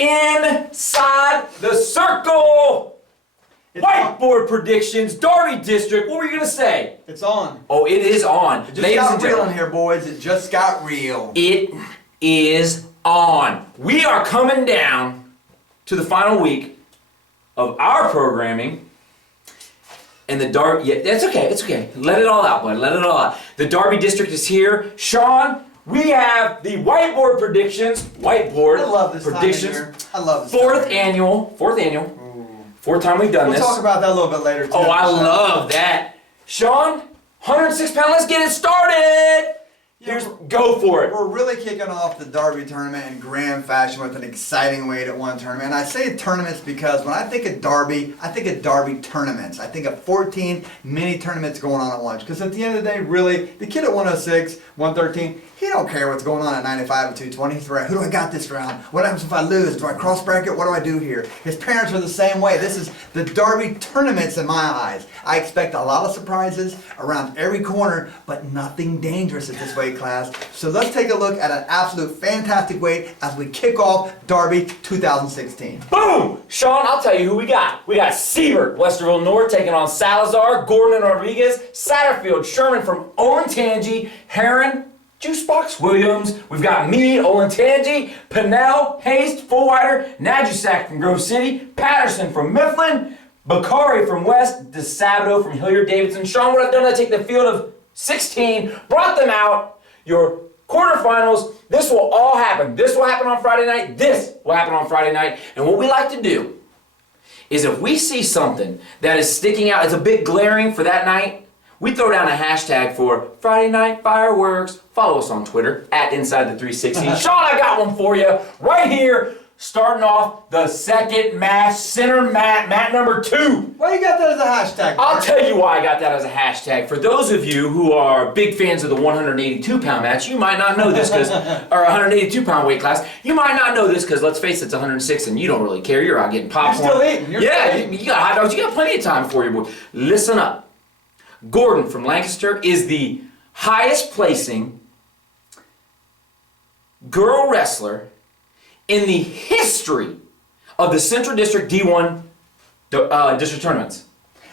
Inside the Circle. Whiteboard predictions, Darby District. What were you going to say? It's on. Oh, it is on. It just got real in here, boys. It just got real. It is on. We are coming down to the final week of our programming. And the Darby, yeah, that's okay, it's okay. Let it all out, bud, let it all out. The Darby District is here. Sean, we have the whiteboard predictions. Whiteboard I love this predictions. time of year. I love this Fourth time of year. annual. Fourth time we've done We'll this. talk about that a little bit later, too. Oh, I love that. Sean, 106 pound, let's get it started. Go for it. We're really kicking off the Darby tournament in grand fashion with an exciting way to win tournament. And I say tournaments because when I think of Darby, I think of Darby tournaments. I think of 14 mini tournaments going on at once. Because at the end of the day, really, the kid at 106, 113, he don't care what's going on at 95 and 220. He's right. Who do I got this round? What happens if I lose? Do I cross bracket? What do I do here? His parents are the same way. This is the Darby tournaments in my eyes. I expect a lot of surprises around every corner, but nothing dangerous at this weight class. So let's take a look at an absolute fantastic weight as we kick off Darby 2016. Boom! Sean, I'll tell you who we got. We got Siebert, Westerville North, taking on Salazar, Gordon and Rodriguez, Satterfield, Sherman from Olentangy, Heron, Juicebox Williams. We've got Meade, Olentangy, Pinnell, Haste, Fullwider, Najusac from Grove City, Patterson from Mifflin, Bakari from West, DeSabato from Hilliard-Davidson. Sean, what I've done, I take the field of 16, brought them out, your quarterfinals. This will all happen. This will happen on Friday night. This will happen on Friday night. And what we like to do is if we see something that is sticking out, it's a bit glaring for that night, we throw down a hashtag for Friday Night Fireworks. Follow us on Twitter, at Inside the 360. Sean, I got one for you right here. Starting off the second match, center mat number 2. Why you got that as a hashtag? I'll tell you why I got that as a hashtag. For those of you who are big fans of the 182-pound match, you might not know this because, or 182-pound weight class, you might not know this because, let's face it, it's 106 and you don't really care. You're out getting popcorn. You're still eating. You got hot dogs. You got plenty of time for you, boy. Listen up. Gordon from Lancaster is the highest placing girl wrestler in the history of the Central District D1 district tournaments.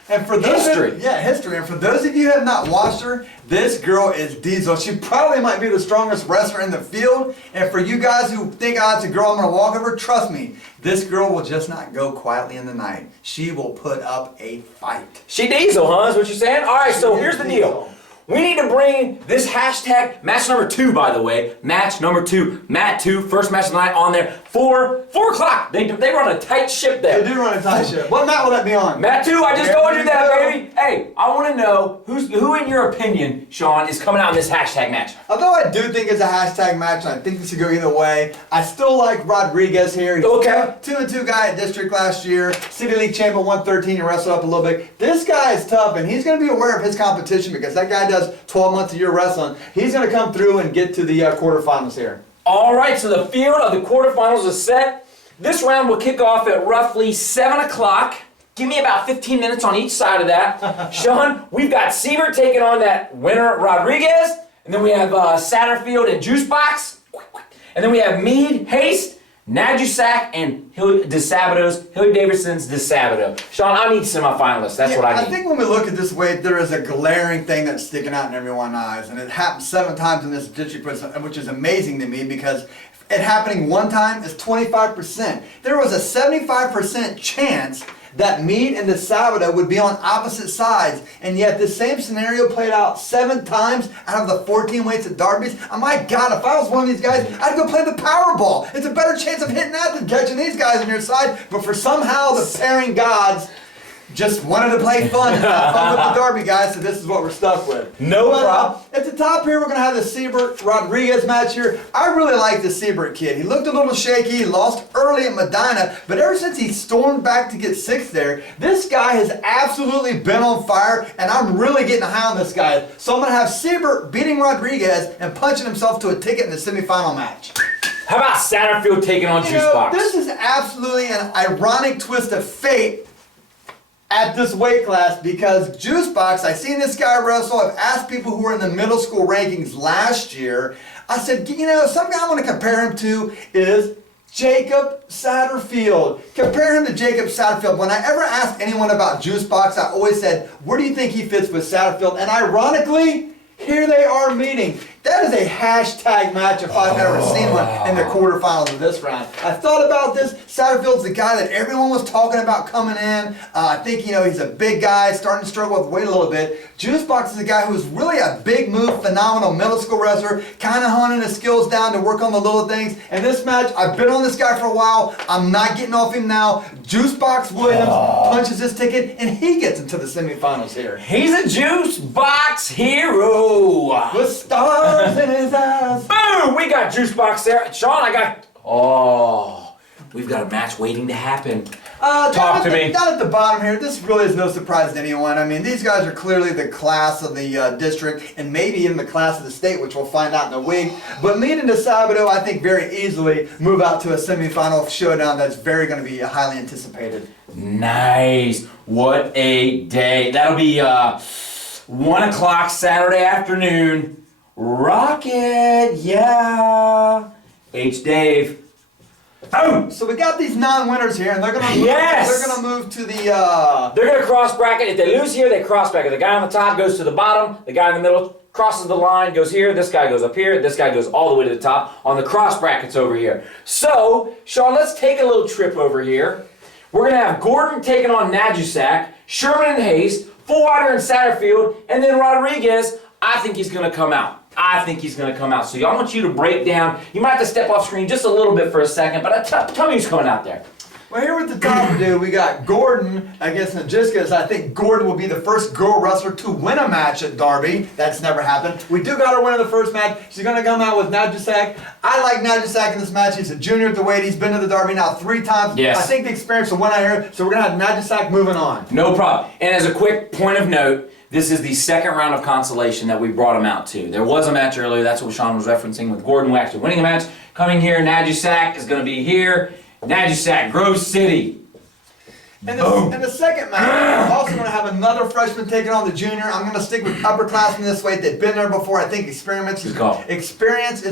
And for those history. History. And for those of you who have not watched her, this girl is Diesel. She probably might be the strongest wrestler in the field. And for you guys who think, oh, it's a girl I'm going to walk over, trust me, this girl will just not go quietly in the night. She will put up a fight. She Diesel, huh? Is what you're saying? All right, so here's the deal. We need to bring this hashtag, match number 2, by the way. Match number 2, Mat 2, first match of the night on there. 4 o'clock. They run a tight ship there. They do run a tight ship. What mat will that be on? Mat 2, I just told you that, baby. Hey, I want to know who in your opinion, Sean, is coming out in this hashtag match. Although I do think it's a hashtag match, and I think this could go either way, I still like Rodriguez here. He's okay. 2-2 guy at district last year, City League champion 113, he wrestled up a little bit. This guy is tough, and he's going to be aware of his competition because that guy does 12 months a year wrestling. He's going to come through and get to the quarterfinals here. All right, so the field of the quarterfinals is set. This round will kick off at roughly 7 o'clock. Give me about 15 minutes on each side of that. Sean, we've got Siebert taking on that winner, Rodriguez. And then we have Satterfield and Juicebox. And then we have Meade, Haste, Najusac, and DeSabato's, Hilliard-Davidson's DeSabato. Sean, I need semifinalists. That's what I need. I think when we look at this weight, there is a glaring thing that's sticking out in everyone's eyes. And it happened 7 times in this district, which is amazing to me because it happening 1 time is 25%. There was a 75% chance that Meade and DeSabato would be on opposite sides, and yet this same scenario played out 7 times out of the 14 weights at Darby's. Oh my God, if I was one of these guys, I'd go play the Powerball. It's a better chance of hitting that than catching these guys on your side, but for somehow the pairing gods just wanted to play fun and have fun with the Darby guys, so this is what we're stuck with. No problem. At the top here, we're going to have the Siebert-Rodriguez match here. I really like the Siebert kid. He looked a little shaky. He lost early at Medina, but ever since he stormed back to get 6th there, this guy has absolutely been on fire, and I'm really getting high on this guy. So I'm going to have Siebert beating Rodriguez and punching himself to a ticket in the semifinal match. How about Satterfield taking on Juicebox? This is absolutely an ironic twist of fate at this weight class because Juicebox, I seen this guy wrestle. I've asked people who were in the middle school rankings last year. I said, some guy I want to compare him to is Jacob Satterfield. Compare him to Jacob Satterfield. When I ever asked anyone about Juicebox, I always said, where do you think he fits with Satterfield? And ironically, here they are meeting. That is a hashtag match if I've ever seen one in the quarterfinals of this round. I thought about this. Satterfield's the guy that everyone was talking about coming in. I think, he's a big guy, starting to struggle with weight a little bit. Juicebox is a guy who's really a big move, phenomenal middle school wrestler, kind of honing his skills down to work on the little things. And this match, I've been on this guy for a while. I'm not getting off him now. Juicebox Williams punches his ticket, and he gets into the semifinals here. He's a juice box hero. With stars in his eyes. Boom! We got juice box there. Sean, we've got a match waiting to happen. Talk to me. Down at the bottom here, this really is no surprise to anyone. I mean, these guys are clearly the class of the district and maybe even the class of the state, which we'll find out in a week. But Mead and DeSabado, I think, very easily move out to a semifinal showdown that's very going to be highly anticipated. Nice. What a day. That'll be 1 o'clock Saturday afternoon. Rocket, yeah. H. Dave. Oh! So we got these non-winners here, and they're gonna move, Yes! they're gonna move to the They're gonna cross bracket. If they lose here, they cross bracket. The guy on the top goes to the bottom. The guy in the middle crosses the line, goes here. This guy goes up here. This guy goes all the way to the top on the cross brackets over here. So, Sean, let's take a little trip over here. We're gonna have Gordon taking on Najusak, Sherman and Haste, Fullwater and Satterfield, and then Rodriguez. I think he's gonna come out. So y'all want you to break down. You might have to step off screen just a little bit for a second, but tell me who's coming out there. Well, here at the top, dude, we got Gordon against Najiska. I think Gordon will be the first girl wrestler to win a match at Derby. That's never happened. We do got her winning the first match. She's going to come out with Najisak. I like Najisak in this match. He's a junior at the weight. He's been to the Derby now 3 times. Yes. I think the experience will win out here. So we're going to have Najisak moving on. No problem. And as a quick point of note, this is the second round of consolation that we brought him out to. There was a match earlier. That's what Sean was referencing with Gordon actually winning a match. Coming here, Najusak is going to be here. Najusak, Grove City. In the second match, we're also going to have another freshman taking on the junior. I'm going to stick with upperclassmen this weight. They've been there before. I think experience is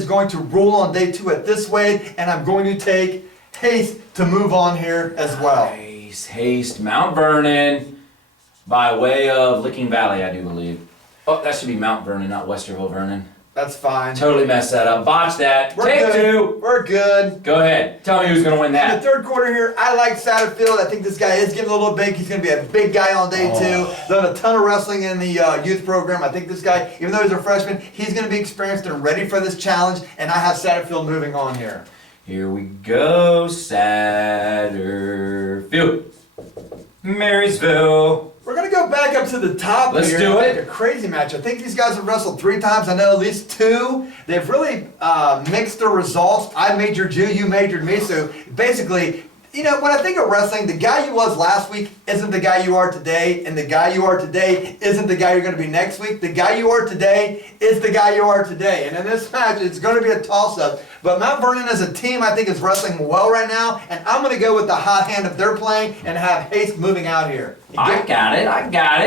going to rule on day 2 at this weight, and I'm going to take Haste to move on here as well. Haste, Mount Vernon, by way of Licking Valley, I do believe. Oh, that should be Mount Vernon, not Westerville Vernon. That's fine. Totally messed that up. Botched that. Take 2. We're good. Go ahead. Tell me who's going to win that. In the third quarter here, I like Satterfield. I think this guy is getting a little big. He's going to be a big guy on day 2. Done a ton of wrestling in the youth program. I think this guy, even though he's a freshman, he's going to be experienced and ready for this challenge. And I have Satterfield moving on here. Here we go, Satterfield. Marysville. We're going to go back up to the top Let's here. do it. A crazy match. I think these guys have wrestled 3 times. I know at least 2. They've really mixed their results. I majored you, you majored me. So basically, when I think of wrestling, the guy you was last week isn't the guy you are today, and the guy you are today isn't the guy you're going to be next week. The guy you are today is the guy you are today. And in this match, it's going to be a toss-up. But Mount Vernon as a team, I think, is wrestling well right now, and I'm going to go with the hot hand if they're playing and have Haste moving out here. I got it.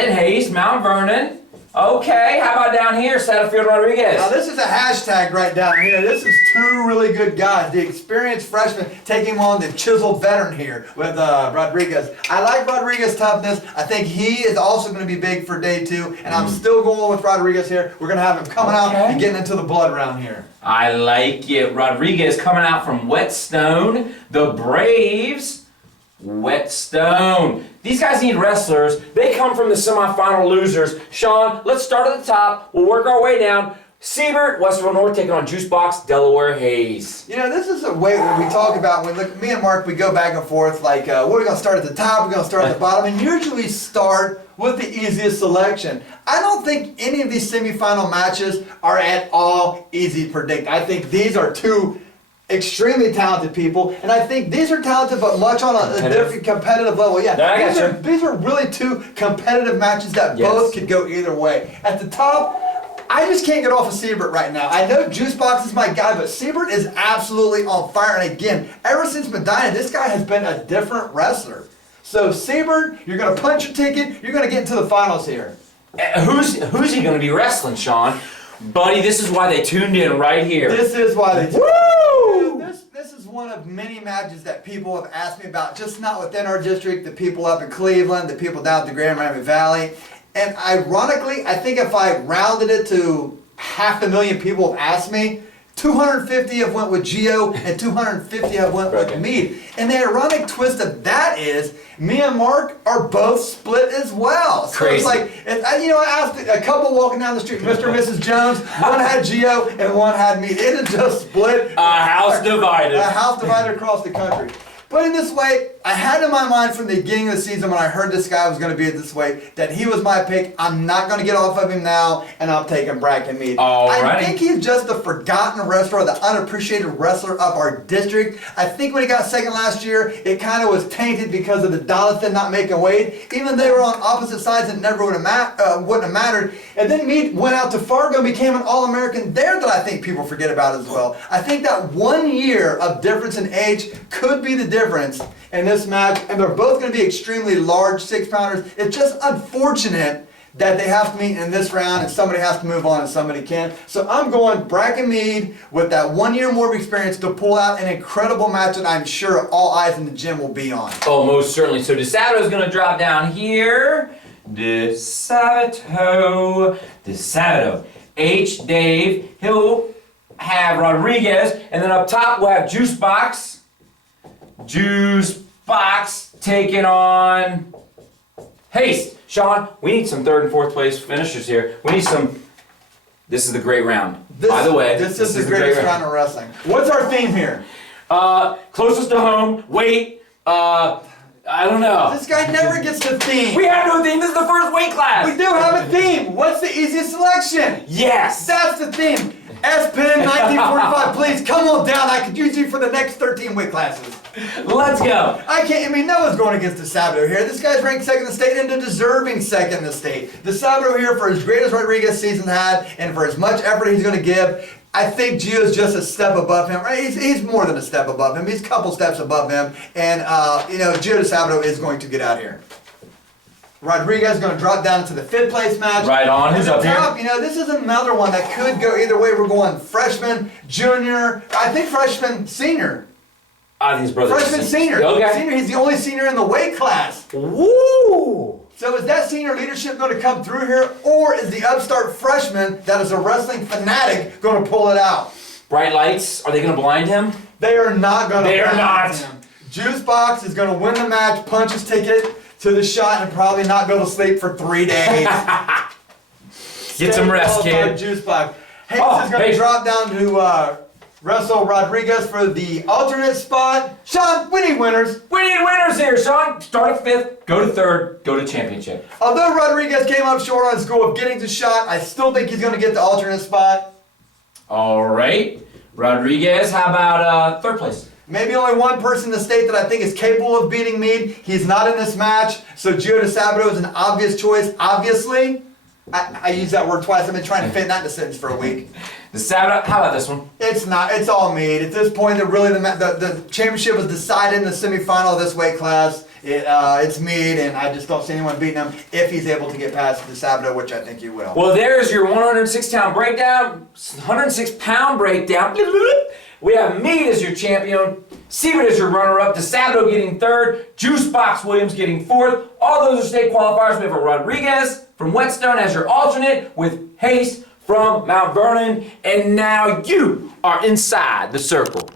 Haste, Mount Vernon. Okay, how about down here, Satterfield Rodriguez? Now this is a hashtag right down here. This is 2 really good guys. The experienced freshman taking on the chiseled veteran here with Rodriguez. I like Rodriguez's toughness. I think he is also going to be big for day 2, and I'm still going with Rodriguez here. We're going to have him coming out and getting into the blood round here. I like it. Rodriguez coming out from Whetstone. The Braves. Whetstone. These guys need wrestlers. They come from the semifinal losers. Sean, let's start at the top. We'll work our way down. Siebert, Westerville North taking on Juicebox, Delaware Hayes. This is a way when we talk about, me and Mark, we go back and forth like, we're going to start at the top, we're going to start at the bottom, and usually start with the easiest selection. I don't think any of these semifinal matches are at all easy to predict. I think these are 2 extremely talented people, and I think these are talented but much on a different competitive level. Yeah, these are really 2 competitive matches that both could go either way. At the top, I just can't get off of Siebert right now. I know Juicebox is my guy, but Siebert is absolutely on fire. And again, ever since Medina, this guy has been a different wrestler. So Siebert, you're going to punch your ticket. You're going to get into the finals here. Who's he going to be wrestling, Sean? Buddy, this is why they tuned in right here. This is why they tuned in. This is one of many matches that people have asked me about, just not within our district, the people up in Cleveland, the people down at the Grand Rapids Valley. And ironically, I think if I rounded it to 500,000 people have asked me, 250 have went with Gio and 250 have went with Meade. And the ironic twist of that is, me and Mark are both split as well. So Crazy. it's like, I asked a couple walking down the street, Mr. and Mrs. Jones, one had Gio and one had Meade. It is just split. A house divided. A house divided across the country. But in this way, I had in my mind from the beginning of the season when I heard this guy was going to be this way, that he was my pick. I'm not going to get off of him now, and I'm taking Bracken Meade. I think he's just the forgotten wrestler, the unappreciated wrestler of our district. I think when he got second last year, it kind of was tainted because of the Donathan not making weight. Even they were on opposite sides, it never wouldn't have mattered. And then Meade went out to Fargo and became an All-American there that I think people forget about as well. I think that 1 year of difference in age could be the difference in this match, and they're both going to be extremely large 6-pounders. It's just unfortunate that they have to meet in this round and somebody has to move on and somebody can't. So I'm going Bracken Meade with that 1 year more of experience to pull out an incredible match that I'm sure all eyes in the gym will be on. Oh, most certainly. So DeSabato is going to drop down here. DeSabato. H. Dave. He'll have Rodriguez. And then up top we'll have Juice Box. Juice Box taking on Haste. Sean, we need some 3rd and 4th place finishers here. We need some. This is the great round. By the way, this is the greatest round of wrestling. What's our theme here? Closest to home. Weight. I don't know. This guy never gets the theme. We have no theme. This is the first weight class. We do have a theme. What's the easiest selection? Yes. That's the theme. S-Pen 1945, please come on down. I could use you for the next 13 weight classes. Let's go. No one's going against DeSabato here. This guy's ranked second in the state and a deserving second in the state. DeSabato here, for as great as Rodriguez season had and for as much effort he's going to give, I think Gio's just a step above him. Right? He's more than a step above him. He's a couple steps above him. And, Gio DeSabato is going to get out here. Rodriguez is going to drop down to the 5th place match. Right on. Who's up top, here? This is another one that could go either way. We're going freshman, junior, I think freshman, senior. I think his brother. Freshman, senior. Okay. Senior, he's the only senior in the weight class. Woo! So is that senior leadership going to come through here, or is the upstart freshman that is a wrestling fanatic going to pull it out? Bright lights. Are they going to blind him? They are not going to They are blind not. him. Juice Box is going to win the match, punch his ticket to the shot, and probably not go to sleep for 3 days. Get some rest, kid. Juice Box. Hayes is going to drop down to wrestle Rodriguez for the alternate spot. Sean, we need winners. We need winners here, Sean. Start at 5th, go to 3rd, go to championship. Although Rodriguez came up short on his goal of getting the shot, I still think he's going to get the alternate spot. All right. Rodriguez, how about 3rd place? Maybe only one person in the state that I think is capable of beating Meade. He's not in this match, so Gio DeSabato is an obvious choice. Obviously, I use that word twice. I've been trying to fit that in a sentence for a week. DeSabato, how about this one? It's not. It's all Meade. At this point, the championship was decided in the semifinal of this weight class. It's Meade, and I just don't see anyone beating him if he's able to get past DeSabato, which I think he will. Well, there's your 106-pound breakdown. 106-pound breakdown. We have Meade as your champion, Siebert as your runner-up, DeSabato getting 3rd, Juice Box Williams getting 4th. All those are state qualifiers. We have a Rodriguez from Whetstone as your alternate with Haste from Mount Vernon. And now you are inside the circle.